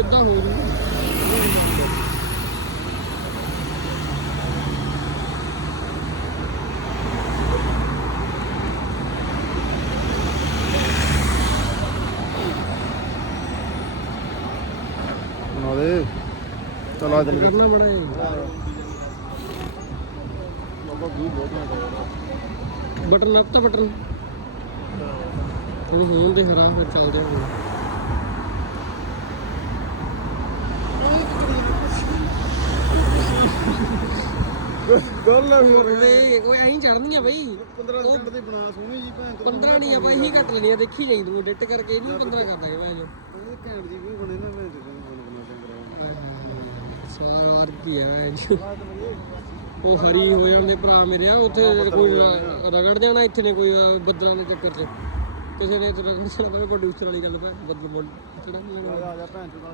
ਸਿੱਧਾ ਹੋ ਜੂ ਬਣਾ ਦੇ। ਚਲ ਆ ਚੱਲ ਕਰਨਾ ਬੜਾ ਜੀ। ਬਾਬਾ ਵੀ ਬਹੁਤ ਹੈ ਬਟਨ ਲੱਭ ਤਾਂ ਬਟਨ ਉਹ ਹੋਣ ਦੇ ਹਰਾ ਫਿਰ ਚੱਲਦੇ ਹਾਂ ਗੱਲ ਓਏ ਓਏ ਐਂ ਚੜਨੀਆਂ ਬਈ। 15 ਸਕਿੰਟ ਦੀ ਬਣਾ ਸੋਹਣੀ ਜੀ ਭੈਣ 15 ਨਹੀਂ ਆਪਾਂ ਇਹੀ ਘੱਟ ਲੈਣੀ ਆ ਦੇਖੀ ਜਾਈ ਤੂੰ ਐਡਿਟ ਕਰਕੇ ਇਹਨੂੰ 15 ਕਰ ਦਾਂਗੇ ਮੈਂ ਜੋ ਘੈਂਟ ਜੀ ਵੀ ਬਣੇ ਨਾ ਬਣਾ ਸਵਾਰ ਵਾਰ ਹੈ ਮੈਂ ਜੋ ਉਹ ਹਰੀ ਹੋ ਜਾਂਦੇ ਭਰਾ ਮੇਰੇ ਆ ਉੱਥੇ ਕੋਈ ਰਗੜ ਜਾਣਾ ਇੱਥੇ ਨੇ ਕੋਈ ਬੱਦਲਾਂ ਦੇ ਚੱਕਰ 'ਚ। ਕਿਸੇ ਨੇ ਰਗੜ ਜਾਣਾ ਤਾਂ ਪ੍ਰੋਡਿਊਸਰ ਵਾਲੀ ਗੱਲ ਪੈ ਬੱਦਲ ਚੜਾ ਨਹੀਂ ਆ ਜਾ ਭੈਣ ਚੋਦਾ